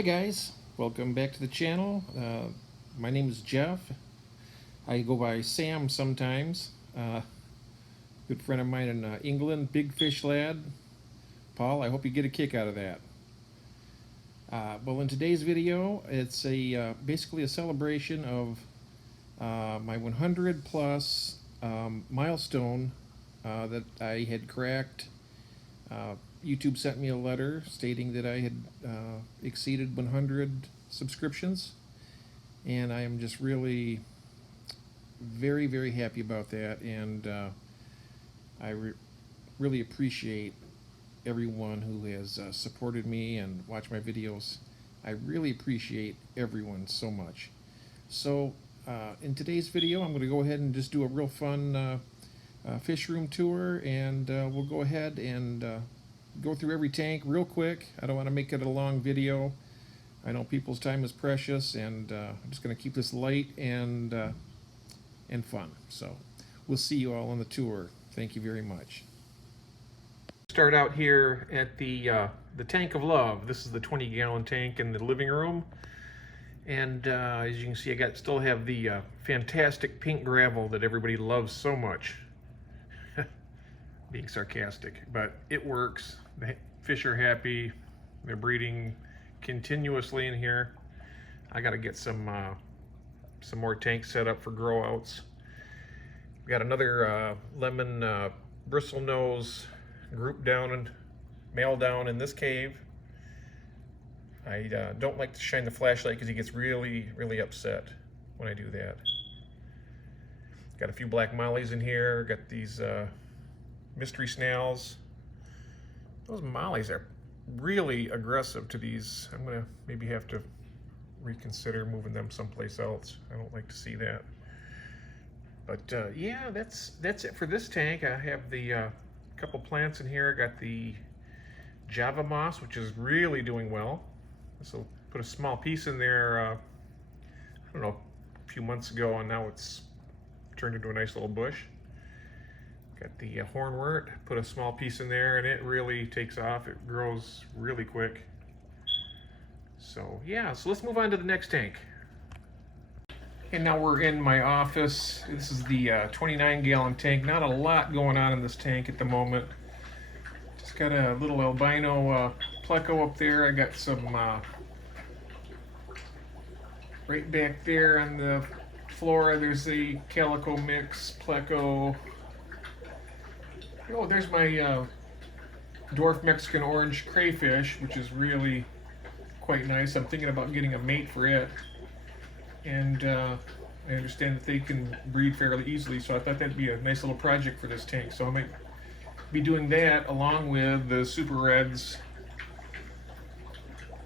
Hi guys, welcome back to the channel. My name is Jeff. I go by Sam sometimes. Good friend of mine in England, big fish lad. Paul, I hope you get a kick out of that. Well, in today's video, it's basically a celebration of my 100 plus milestone that I had cracked. YouTube sent me a letter stating that I had exceeded 100 subscriptions, and I am just really very, very happy about that, and I really appreciate everyone who has supported me and watched my videos. I really appreciate everyone so much. So in today's video, I'm going to go ahead and just do a real fun fish room tour, and we'll go ahead and go through every tank real quick. I don't want to make it a long video. I know people's time is precious, and I'm just going to keep this light and fun. So we'll see you all on the tour. Thank you very much. Start out here at the tank of love. This is the 20-gallon tank in the living room, and as you can see, I still have the fantastic pink gravel that everybody loves so much. Being sarcastic, but it works. The fish are happy. They're breeding continuously in here. I got to get some more tanks set up for grow outs. We got another lemon bristlenose group down and male down in this cave. I don't like to shine the flashlight because he gets really upset when I do that. Got a few black mollies in here. Got these mystery snails. Those mollies are really aggressive to these. I'm gonna maybe have to reconsider moving them someplace else. I don't like to see that. But yeah, that's it for this tank. I have the couple plants in here. I got the Java moss, which is really doing well. This will put a small piece in there, I don't know, a few months ago, and now it's turned into a nice little bush. Got the hornwort, put a small piece in there, and it really takes off. It grows really quick. So yeah, so let's move on to the next tank. And now we're in my office. This is the 29-gallon tank. Not a lot going on in this tank at the moment. Just got a little albino pleco up there. I got some right back there on the floor. There's a calico mix pleco. Oh, there's my dwarf Mexican orange crayfish, which is really quite nice. I'm thinking about getting a mate for it, and I understand that they can breed fairly easily, so I thought that'd be a nice little project for this tank. So I might be doing that along with the super reds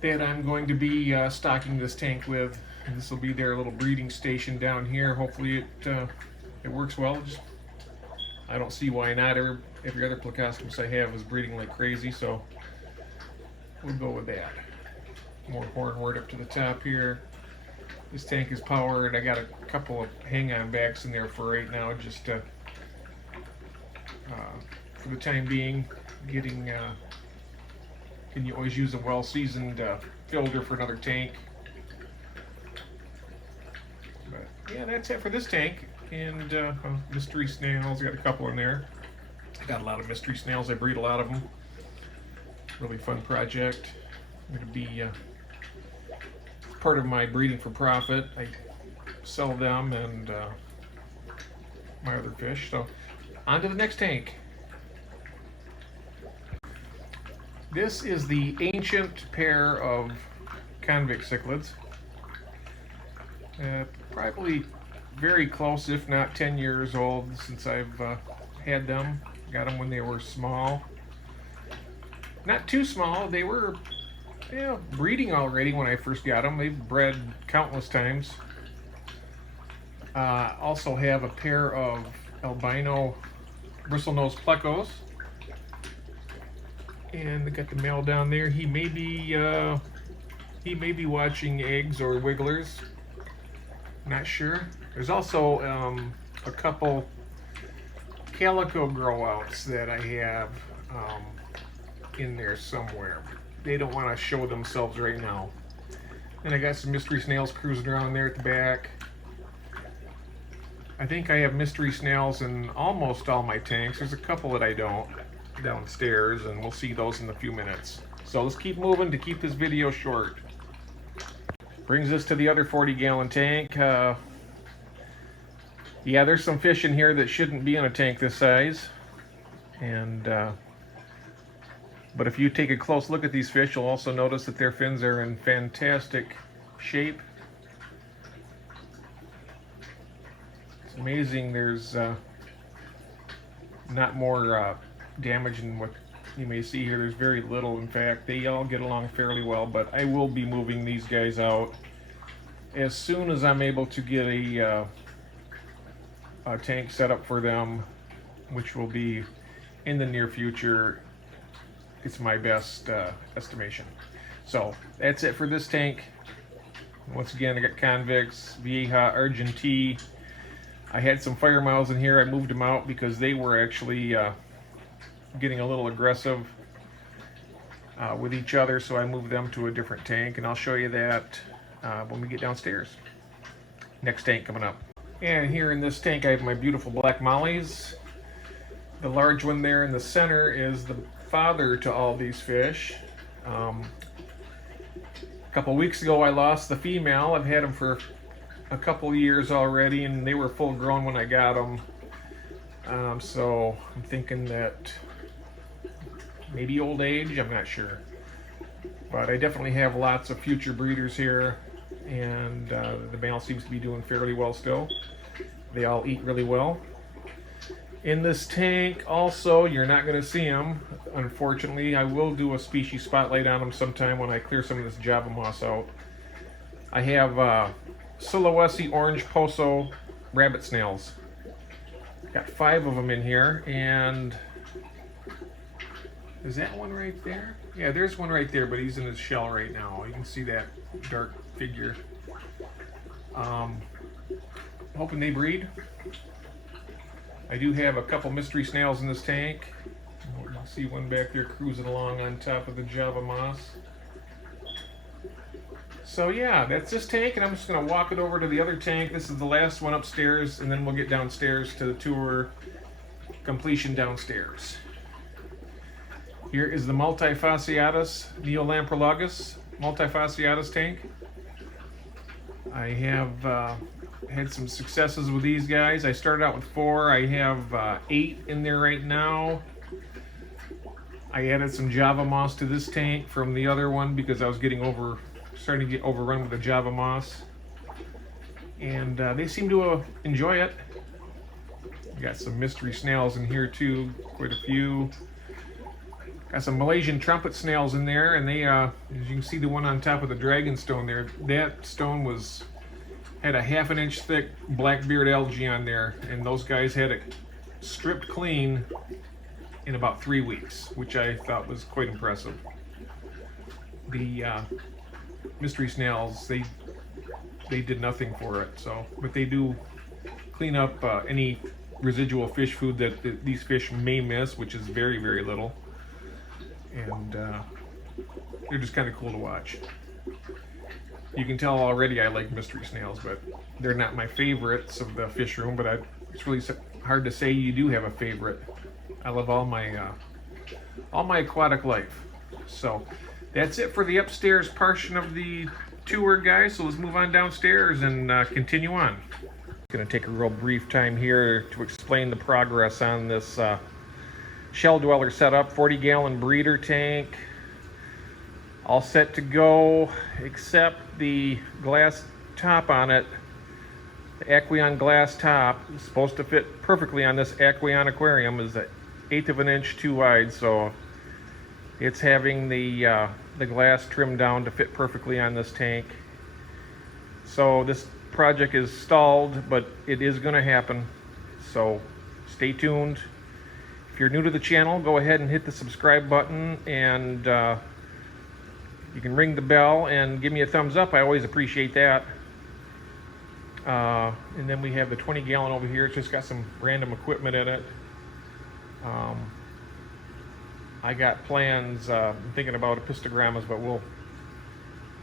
that I'm going to be stocking this tank with. And this will be their little breeding station down here. Hopefully it works well. I don't see why not. Every other Plecos I have is breeding like crazy, so we'll go with that. More hornwort up to the top here. This tank is powered. I got a couple of hang-on backs in there for right now, just for the time being. Can you always use a well-seasoned filter for another tank? But yeah, that's it for this tank. And mystery snails, I got a couple in there. I got a lot of mystery snails. I breed a lot of them. Really fun project. I'm going to be part of my breeding for profit. I sell them and my other fish. So on to the next tank. This is the ancient pair of Convict cichlids. Probably very close, if not 10 years old, since I've had them. Got them when they were small. Not too small. They were breeding already when I first got them. They've bred countless times. Also have a pair of albino bristlenose plecos. And they got the male down there. He may be watching eggs or wigglers. Not sure. There's also a couple calico grow outs that I have in there somewhere. They don't want to show themselves right now. And I got some mystery snails cruising around there at the back. I think I have mystery snails in almost all my tanks. There's a couple that I don't downstairs, and we'll see those in a few minutes. So let's keep moving to keep this video short. Brings us to the other 40-gallon tank. Yeah, there's some fish in here that shouldn't be in a tank this size. And but if you take a close look at these fish, you'll also notice that their fins are in fantastic shape. It's amazing there's not more damage than what you may see here. There's very little. In fact, they all get along fairly well, but I will be moving these guys out as soon as I'm able to get a tank set up for them, which will be in the near future. It's my best estimation. So that's it for this tank. Once again, I got Convicts, Vieja, Argentine. I had some fire miles in here. I moved them out because they were actually getting a little aggressive with each other, so I moved them to a different tank, and I'll show you that when we get downstairs. Next tank coming up. And here in this tank I have my beautiful black Mollies. The large one there in the center is the father to all these fish. A couple weeks ago I lost the female. I've had them for a couple years already, and they were full grown when I got them. So I'm thinking that maybe old age, I'm not sure. But I definitely have lots of future breeders here, and the male seems to be doing fairly well still. They all eat really well. In this tank also, you're not going to see them, unfortunately. I will do a species spotlight on them sometime when I clear some of this Java moss out. I have Sulawesi orange Poso rabbit snails. Got 5 of them in here, and is that one right there? Yeah, there's one right there, but he's in his shell right now. You can see that dark figure. Hoping they breed. I do have a couple mystery snails in this tank. You can see one back there cruising along on top of the Java moss. So yeah, that's this tank, and I'm just going to walk it over to the other tank. This is the last one upstairs, and then we'll get downstairs to the tour completion downstairs. Here is the Multi-Faciatis Neolamprolagus Multi-Faciatis tank. I have had some successes with these guys. I started out with 4. I have 8 in there right now. I added some Java moss to this tank from the other one because I was starting to get overrun with the Java moss. And they seem to enjoy it. Got some mystery snails in here too, quite a few. Got some Malaysian trumpet snails in there, and they, as you can see the one on top of the dragon stone there, that stone had a 1/2 inch thick blackbeard algae on there, and those guys had it stripped clean in about 3 weeks, which I thought was quite impressive. The mystery snails, they did nothing for it, but they do clean up any residual fish food that these fish may miss, which is very, very little. And they're just kind of cool to watch. You can tell already I like mystery snails, but they're not my favorites of the fish room, but it's really hard to say you do have a favorite. I love all my aquatic life. So that's it for the upstairs portion of the tour, guys. So let's move on downstairs and continue on. Going to take a real brief time here to explain the progress on this shell dweller setup. 40-gallon breeder tank, all set to go, except the glass top on it. The Aqueon glass top is supposed to fit perfectly on this Aqueon aquarium. Is an 1/8 of an inch too wide, so it's having the glass trimmed down to fit perfectly on this tank. So this project is stalled, but it is going to happen, so stay tuned. If you're new to the channel, go ahead and hit the subscribe button, and you can ring the bell and give me a thumbs up. I always appreciate that. And then we have the 20-gallon over here. It's just got some random equipment in it. I got plans, I'm thinking about epistogrammas, but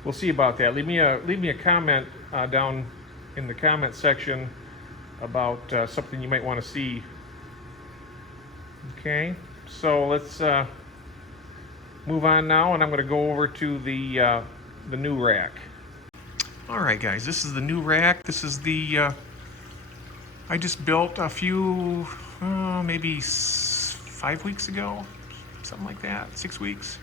we'll see about that. Leave me a comment down in the comment section about something you might want to see. Okay, so let's move on now, and I'm going to go over to the new rack. All right, guys, this is the new rack. This is the I just built a few, maybe 5 weeks ago, something like that, 6 weeks.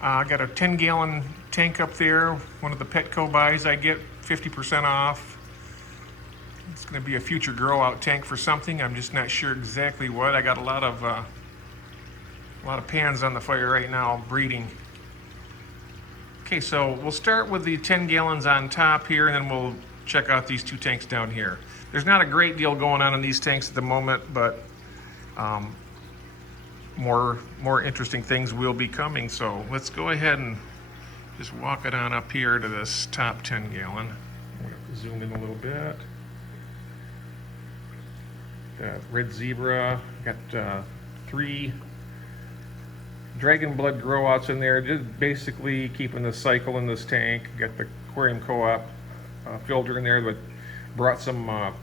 I got a 10-gallon tank up there. One of the Petco buys I get 50% off. It's going to be a future grow out tank for something. I'm just not sure exactly what. I got a lot of pans on the fire right now breeding. Okay, so we'll start with the 10 gallons on top here, and then we'll check out these two tanks down here. There's not a great deal going on in these tanks at the moment, but more interesting things will be coming. So let's go ahead and just walk it on up here to this top 10 gallon. I'm going to zoom in a little bit. Got red zebra, got 3 dragon blood grow outs in there, just basically keeping the cycle in this tank. Got the aquarium co-op filter in there that brought some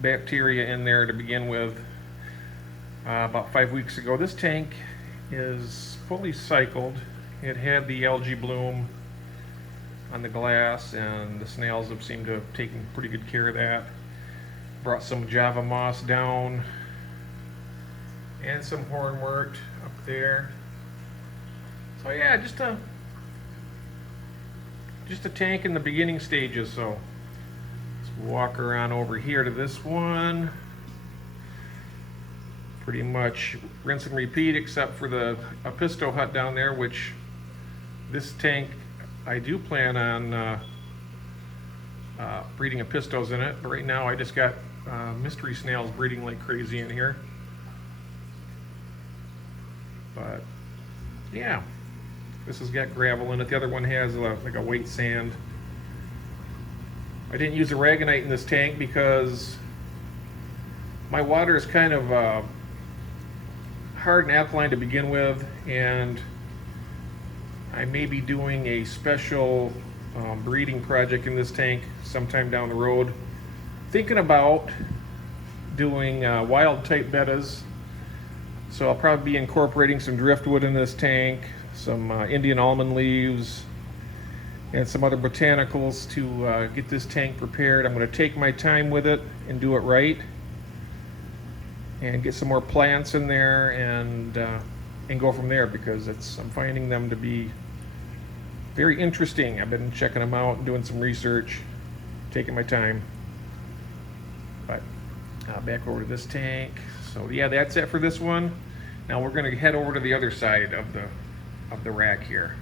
bacteria in there to begin with about 5 weeks ago. This tank is fully cycled. It had the algae bloom on the glass, and the snails have seemed to have taken pretty good care of that. Brought some Java moss down and some hornwort up there. So yeah, just a tank in the beginning stages. So let's walk around over here to this one. Pretty much rinse and repeat, except for the Apisto hut down there, which this tank I do plan on breeding Apistos in it, but right now I just got mystery snails breeding like crazy in here. But yeah, this has got gravel in it. The other one has like a white sand. I didn't use aragonite in this tank because my water is kind of hard and alkaline to begin with, and I may be doing a special breeding project in this tank sometime down the road. Thinking about doing wild type bettas, so I'll probably be incorporating some driftwood in this tank, some Indian almond leaves, and some other botanicals to get this tank prepared. I'm going to take my time with it and do it right, and get some more plants in there, and go from there, because I'm finding them to be very interesting. I've been checking them out and doing some research, taking my time. But back over to this tank. So yeah, that's it for this one. Now we're going to head over to the other side of the rack here.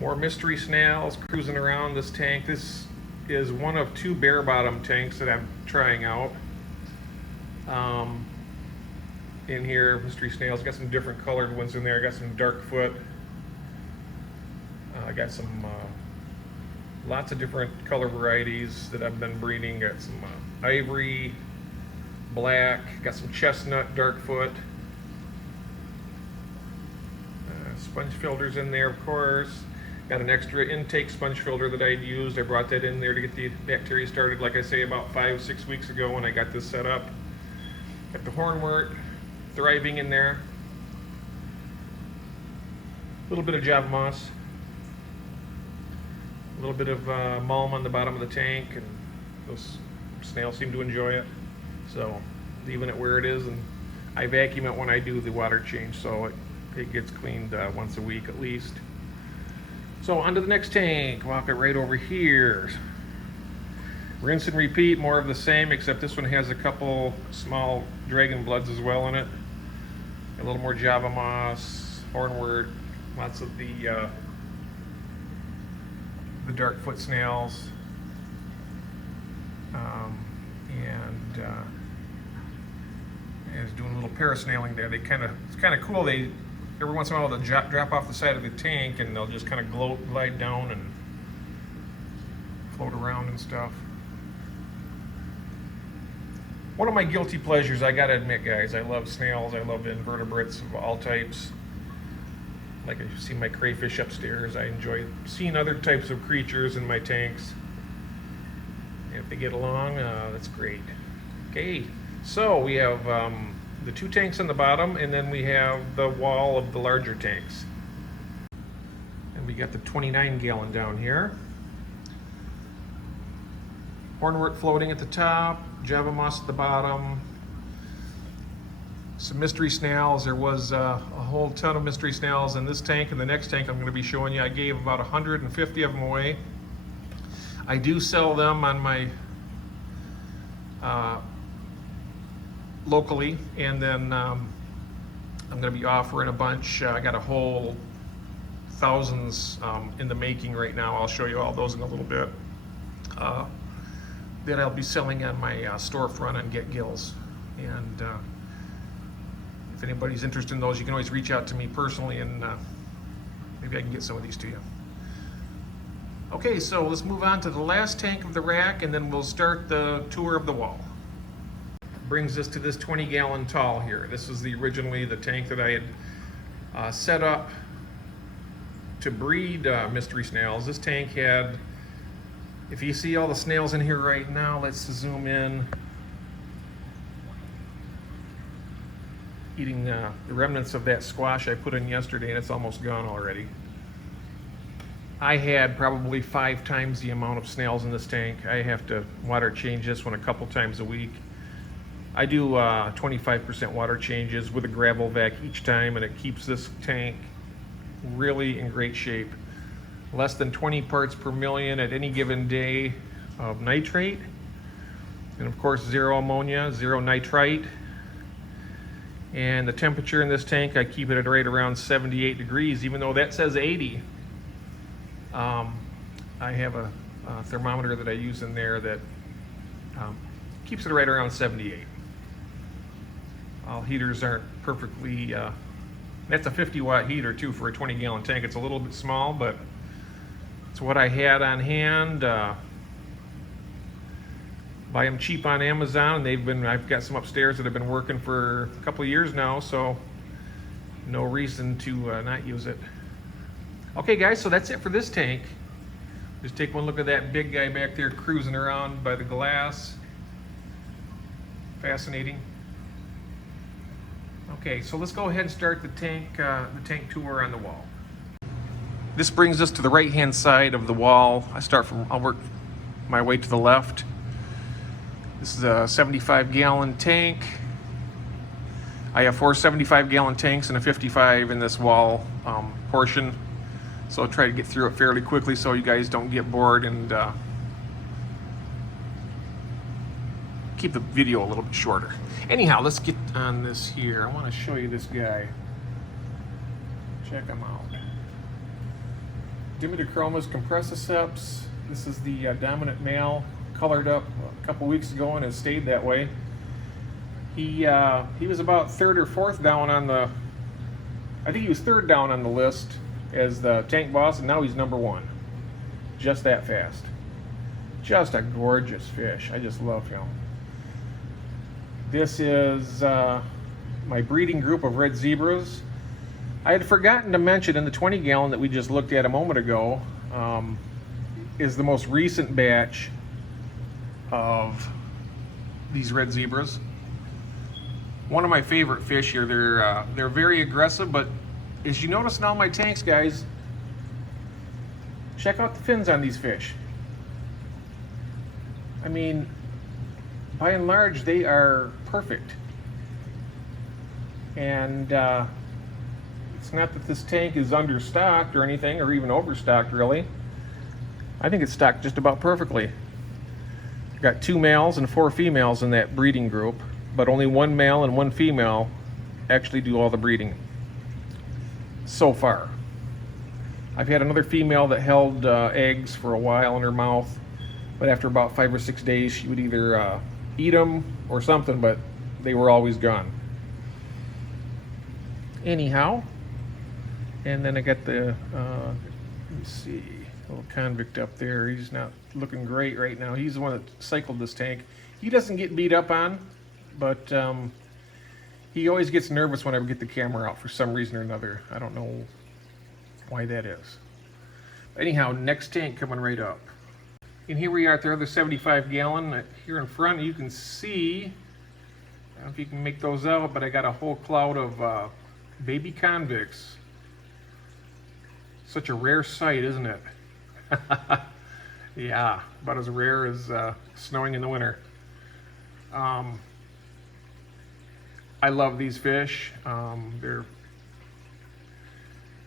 More mystery snails cruising around this tank. This is one of 2 bare bottom tanks that I'm trying out. In here, mystery snails. Got some different colored ones in there. Got some dark foot. I got some lots of different color varieties that I've been breeding. Got some ivory, black. Got some chestnut, dark foot. Sponge filters in there, of course. Got an extra intake sponge filter that I'd used. I brought that in there to get the bacteria started, like I say, about 5-6 weeks ago when I got this set up. Got the hornwort thriving in there. A little bit of Java moss. A little bit of mulm on the bottom of the tank, and those snails seem to enjoy it. So leaving it where it is, and I vacuum it when I do the water change, so it gets cleaned once a week at least. So on to the next tank. Walk it right over here. Rinse and repeat, more of the same, except this one has a couple small dragon bloods as well in it. A little more Java moss, hornwort, lots of the dark foot snails, and it's doing a little parasnailing there. It's kind of cool. They every once in a while they'll drop off the side of the tank, and they'll just kind of glide down and float around and stuff. One of my guilty pleasures, I gotta admit, guys, I love snails. I love invertebrates of all types. Like you see my crayfish upstairs, I enjoy seeing other types of creatures in my tanks. And if they get along, that's great. Okay, so we have the 2 tanks on the bottom, and then we have the wall of the larger tanks. And we got the 29 gallon down here. Hornwort floating at the top, Java moss at the bottom. Some mystery snails. There was a whole ton of mystery snails in this tank, and the next tank I'm going to be showing you. I gave about 150 of them away. I do sell them on my locally, and then I'm going to be offering a bunch. I got a whole thousands in the making right now. I'll show you all those in a little bit. That I'll be selling on my storefront on GILLS. And if anybody's interested in those, you can always reach out to me personally, and maybe I can get some of these to you. Okay, so let's move on to the last tank of the rack, and then we'll start the tour of the wall. Brings us to this 20 gallon tall here. This is originally the tank that I had set up to breed mystery snails. This tank had, if you see all the snails in here right now, let's zoom in. Eating the remnants of that squash I put in yesterday, and it's almost gone already. I had probably 5 times the amount of snails in this tank. I have to water change this one a couple times a week. I do 25% water changes with a gravel vac each time, and it keeps this tank really in great shape. Less than 20 parts per million at any given day of nitrate, and of course 0 ammonia, 0 nitrite. And the temperature in this tank, I keep it at right around 78 degrees, even though that says 80. I have a thermometer that I use in there that keeps it right around 78. All heaters aren't perfectly, that's a 50 watt heater too for a 20 gallon tank. It's a little bit small, but it's what I had on hand. Buy them cheap on Amazon. I've got some upstairs that have been working for a couple of years now, so no reason to not use it. Okay guys, so that's it for this tank. Just take one look at that big guy back there cruising around by the glass. Fascinating. Okay, so let's go ahead and start the tank tour on the wall. This brings us to the right hand side of the wall. I'll work my way to the left. This is a 75 gallon tank. I have 4 75 gallon tanks and a 55 in this wall portion. So I'll try to get through it fairly quickly so you guys don't get bored, and keep the video a little bit shorter. Anyhow, let's get on this here. I want to show you this guy. Check him out. Dimitochromis compressiceps. This is the dominant male, colored up a couple weeks ago and has stayed that way. He was about 3rd or 4th down on the, I think he was 3rd down on the list as the tank boss, and now he's number 1. Just that fast. Just a gorgeous fish. I just love him. This is my breeding group of red zebras. I had forgotten to mention in the 20 gallon that we just looked at a moment ago is the most recent batch of these red zebras. One of my favorite fish here. They're very aggressive, but as you notice now in my tanks, guys, check out the fins on these fish. I mean, by and large, they are perfect. And it's not that this tank is understocked or anything, or even overstocked, really. I think it's stocked just about perfectly. I've got 2 males and 4 females in that breeding group, but only 1 male and 1 female actually do all the breeding so far. I've had another female that held eggs for a while in her mouth, but after about 5 or 6 days, she would either eat them or something, but they were always gone. Anyhow, and then I got the, let me see, little Convict up there. He's not looking great right now. He's the one that cycled this tank. He doesn't get beat up on, but he always gets nervous whenever I get the camera out for some reason or another. I don't know why that is. Anyhow, next tank coming right up. And here we are at the other 75 gallon. Here in front you can see, I don't know if you can make those out, but I got a whole cloud of baby convicts. Such a rare sight, isn't it? Yeah, about as rare as snowing in the winter. I love these fish. They're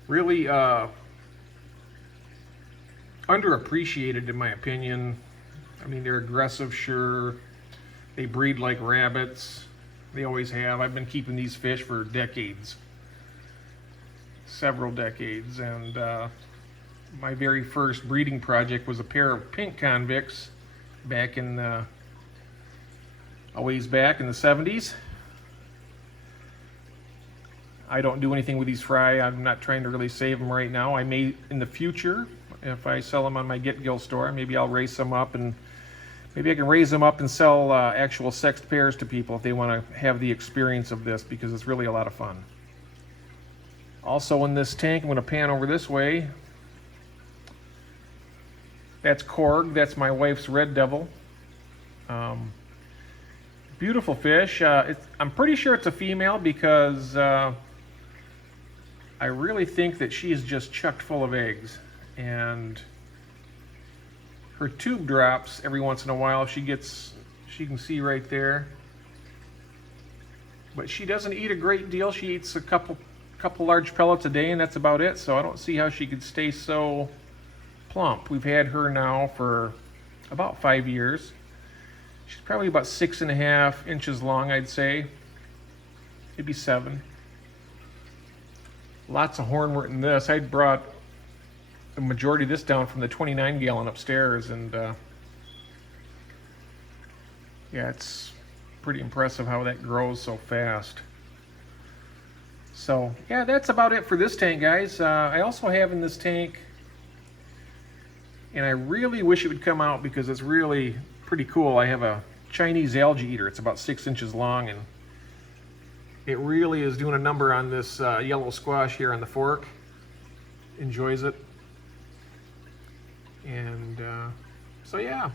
really underappreciated in my opinion. I mean, they're aggressive, sure. They breed like rabbits. They always have. I've been keeping these fish for decades. Several decades. And my very first breeding project was a pair of pink convicts back in a ways back in the 70s. I don't do anything with these fry. I'm not trying to really save them right now. I may in the future, if I sell them on my GILLS store, maybe I'll raise them up, and maybe I can raise them up and sell actual sexed pairs to people if they want to have the experience of this, because it's really a lot of fun. Also in this tank, I'm going to pan over this way. That's Korg. That's my wife's red devil. Beautiful fish. I'm pretty sure it's a female because I really think that she is just chucked full of eggs, and her tube drops every once in a while. She can see right there, but she doesn't eat a great deal. She eats a couple large pellets a day, and that's about it. So I don't see how she could stay so plump. We've had her now for about 5 years. She's probably about 6.5 inches long, I'd say, maybe 7. Lots of hornwort in this. I brought the majority of this down from the 29 gallon upstairs, and yeah, it's pretty impressive how that grows so fast. So yeah, that's about it for this tank, guys. I also have in this tank, and I really wish it would come out because it's really pretty cool. I have a Chinese algae eater. It's about 6 inches long, and it really is doing a number on this yellow squash here on the fork. Enjoys it. And so yeah,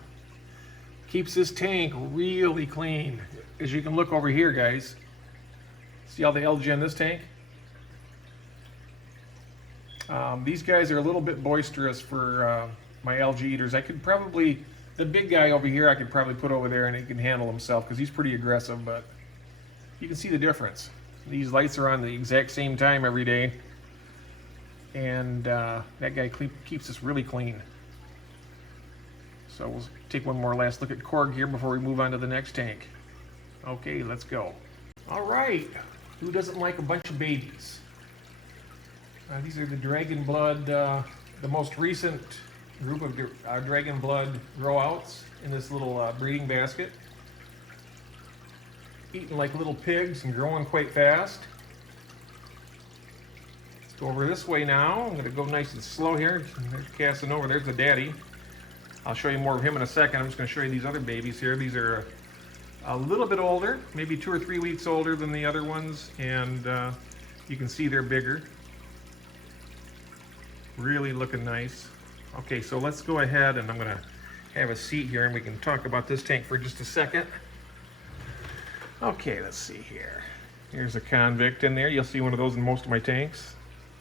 keeps this tank really clean. As you can look over here, guys, see all the algae in this tank? These guys are a little bit boisterous for my algae eaters. I could probably, the big guy over here, I could probably put over there and he can handle himself because he's pretty aggressive, but you can see the difference. These lights are on the exact same time every day, and that guy keeps us really clean. So we'll take one more last look at Korg here before we move on to the next tank. Okay, let's go. All right, who doesn't like a bunch of babies? These are the dragon blood, the most recent group of dragon blood grow-outs in this little breeding basket. Eating like little pigs and growing quite fast. Let's go over this way now. I'm going to go nice and slow here. There's Casanova. There's the daddy. I'll show you more of him in a second. I'm just going to show you these other babies here. These are a little bit older, maybe 2 or 3 weeks older than the other ones, and you can see they're bigger. Really looking nice. Okay, so let's go ahead, and I'm going to have a seat here and we can talk about this tank for just a second. Okay, let's see here. Here's a convict in there. You'll see one of those in most of my tanks.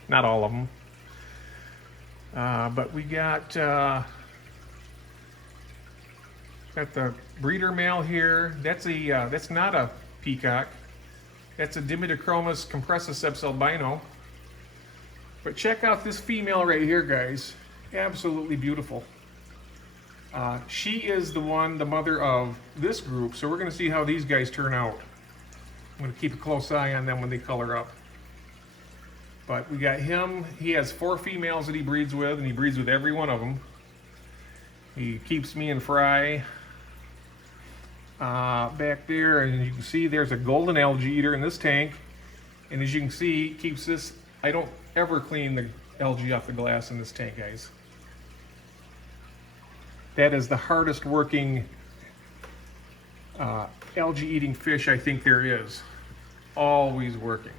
Not all of them. But we got the breeder male here. That's not a peacock. That's a Dimitochromis compressiceps albino. But check out this female right here, guys. Absolutely beautiful. She is the mother of this group, so we're going to see how these guys turn out. I'm going to keep a close eye on them when they color up. But we got him. He has 4 females that he breeds with, and he breeds with every one of them. He keeps me and Fry back there, and you can see there's a golden algae eater in this tank. And as you can see, he keeps this. I don't ever clean the algae off the glass in this tank, guys. That is the hardest working algae eating fish I think there is. Always working.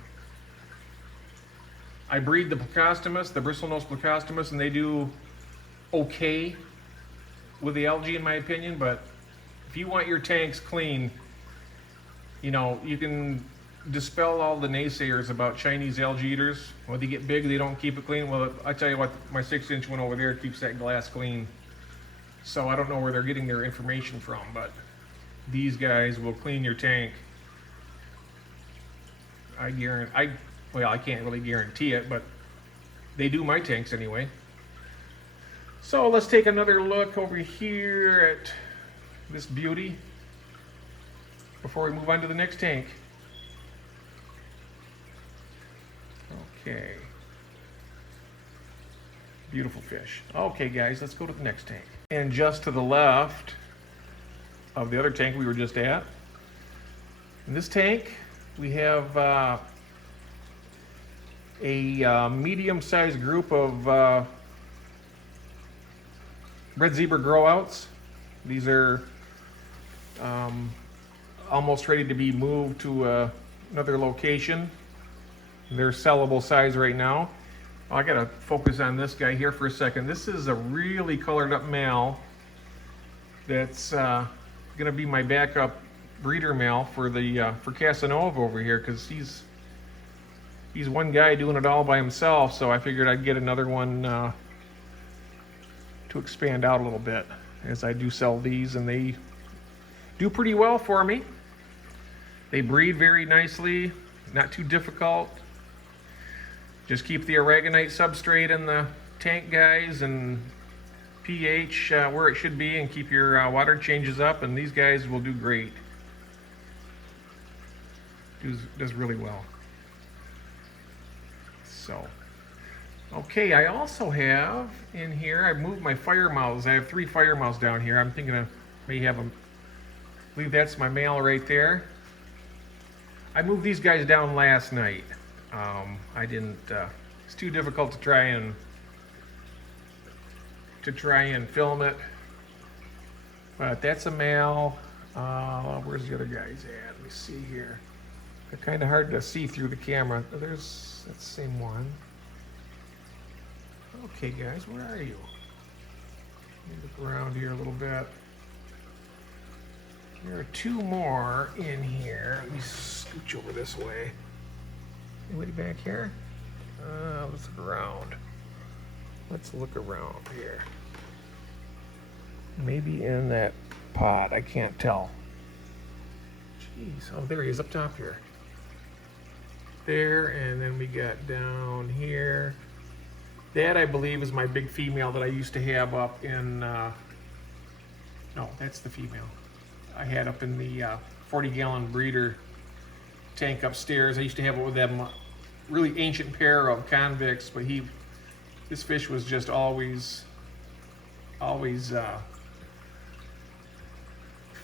I breed the Plecostomus, the Bristlenose Plecostomus, and they do okay with the algae in my opinion, but if you want your tanks clean, you know, you can dispel all the naysayers about Chinese algae eaters. When they get big, they don't keep it clean. Well, I tell you what, my 6-inch one over there keeps that glass clean. So I don't know where they're getting their information from, but these guys will clean your tank. I can't really guarantee it, but they do my tanks anyway. So let's take another look over here at this beauty before we move on to the next tank. Okay. Beautiful fish. Okay guys, let's go to the next tank. And just to the left of the other tank we were just at, in this tank we have a medium-sized group of red zebra growouts. These are almost ready to be moved to another location. They're sellable size right now. I gotta focus on this guy here for a second. This is a really colored up male that's gonna be my backup breeder male for the for Casanova over here, because he's one guy doing it all by himself, so I figured I'd get another one to expand out a little bit, as I do sell these, and they do pretty well for me. They breed very nicely, not too difficult. Just keep the aragonite substrate in the tank, guys, and pH where it should be, and keep your water changes up, and these guys will do great. Does really well. So, okay, I also have in here, I moved my fire mouths. I have 3 fire mouths down here. I'm thinking of may have them. I believe that's my male right there. I moved these guys down last night. I didn't. It's too difficult to try and film it. But that's a male. Where's the other guys at? Let me see here. They're kind of hard to see through the camera. That's the same one. Okay, guys, where are you? Let me look around here a little bit. There are 2 more in here. Let me scooch over this way. Anybody back here? Let's look around. Let's look around here. Maybe in that pot. I can't tell. Jeez. Oh, there he is up top here. There, and then we got down here. That, I believe, is my big female that I used to have up in... no, that's the female I had up in the 40-gallon breeder tank upstairs. I used to have it with them really ancient pair of convicts, but this fish was just always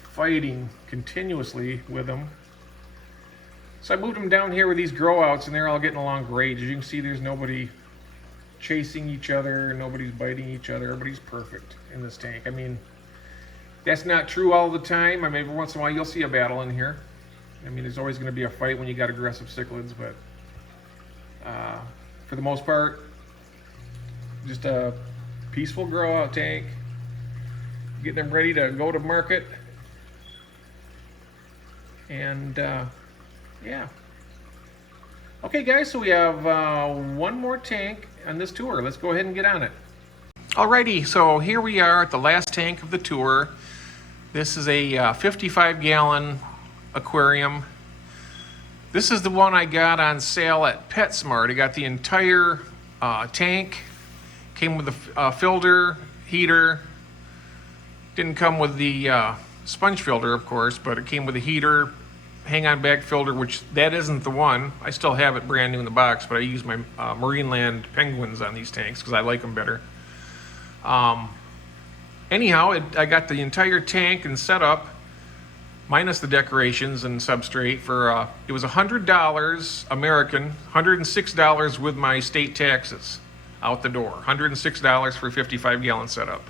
fighting continuously with them. So I moved them down here with these growouts, and they're all getting along great. As you can see, there's nobody chasing each other, nobody's biting each other. Everybody's perfect in this tank. I mean, that's not true all the time. I mean, every once in a while you'll see a battle in here. I mean, there's always going to be a fight when you got aggressive cichlids, but for the most part, just a peaceful grow out tank, getting them ready to go to market, and yeah. Okay, guys, so we have one more tank on this tour. Let's go ahead and get on it. Alrighty, so here we are at the last tank of the tour. This is a 55-gallon aquarium. This is the one I got on sale at PetSmart. I got the entire tank. Came with the filter, heater. Didn't come with the sponge filter, of course, but it came with a heater, hang-on back filter, which that isn't the one. I still have it brand new in the box, but I use my Marineland penguins on these tanks because I like them better. Anyhow, I got the entire tank and setup, minus the decorations and substrate, for it was $100 American, $106 with my state taxes out the door. $106 for a 55-gallon setup.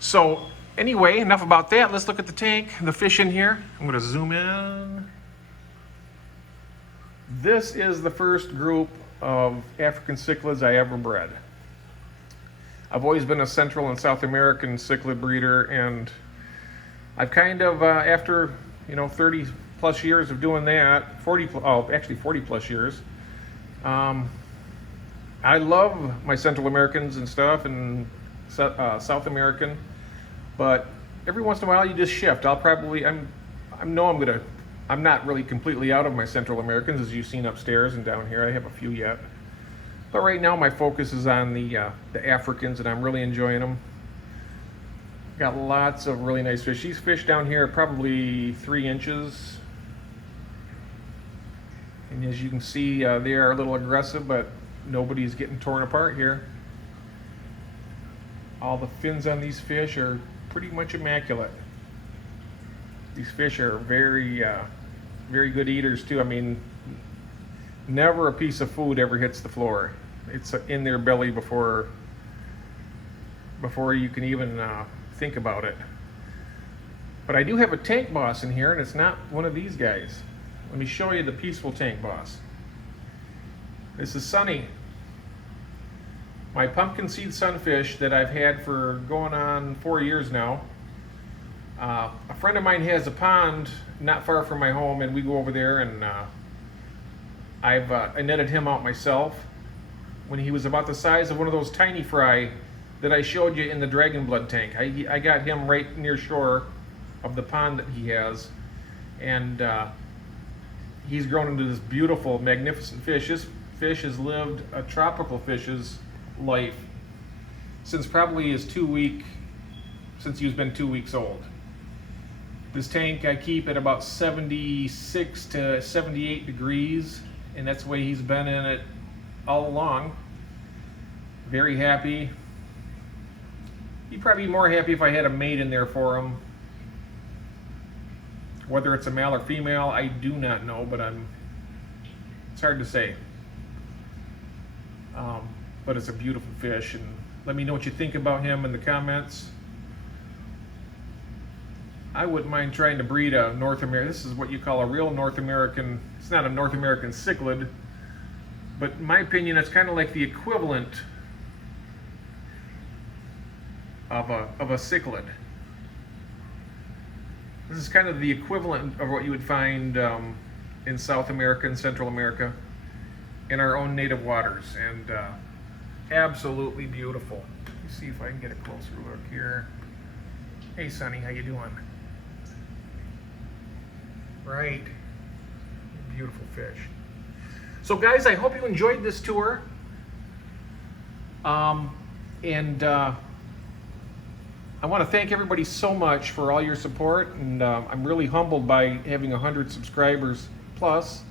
So anyway, enough about that. Let's look at the tank, the fish in here. I'm going to zoom in. This is the first group of African cichlids I ever bred. I've always been a Central and South American cichlid breeder, and I've kind of, after 30 plus years of doing that, actually 40 plus years, I love my Central Americans and stuff, and South American, but every once in a while you just shift. I'm not really completely out of my Central Americans, as you've seen upstairs and down here. I have a few yet, but right now my focus is on the Africans, and I'm really enjoying them. Got lots of really nice fish. These fish down here are probably 3 inches, and as you can see, they are a little aggressive, but nobody's getting torn apart here. All the fins on these fish are pretty much immaculate. These fish are very good eaters too. I mean, never a piece of food ever hits the floor. It's in their belly before you can even think about it. But I do have a tank boss in here, and it's not one of these guys. Let me show you the peaceful tank boss. This is Sunny, my pumpkin seed sunfish that I've had for going on 4 years now. A friend of mine has a pond not far from my home, and we go over there, and I netted him out myself when he was about the size of one of those tiny fry that I showed you in the dragon blood tank. I got him right near shore of the pond that he has, and he's grown into this beautiful, magnificent fish. This fish has lived a tropical fish's life since probably since he's been 2 weeks old. This tank I keep at about 76 to 78 degrees, and that's the way he's been in it all along. Very happy. He'd probably be more happy if I had a mate in there for him. Whether it's a male or female, I do not know, but it's hard to say. But it's a beautiful fish, and let me know what you think about him in the comments. I wouldn't mind trying to breed a North American. This is what you call a real North American. It's not a North American cichlid, but in my opinion, it's kind of like the equivalent of a cichlid. This is kind of the equivalent of what you would find in South America and Central America in our own native waters, and absolutely beautiful. Let me see if I can get a closer look here. Hey Sonny, how you doing? Right, beautiful fish. So guys, I hope you enjoyed this tour, and I want to thank everybody so much for all your support, and I'm really humbled by having 100 subscribers plus,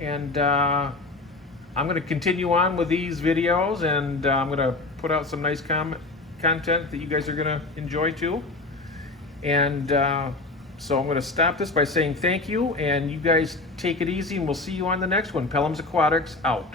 and I'm going to continue on with these videos, and I'm going to put out some nice content that you guys are going to enjoy too. And so I'm going to stop this by saying thank you, and you guys take it easy, and we'll see you on the next one. Pelham's Aquatics out.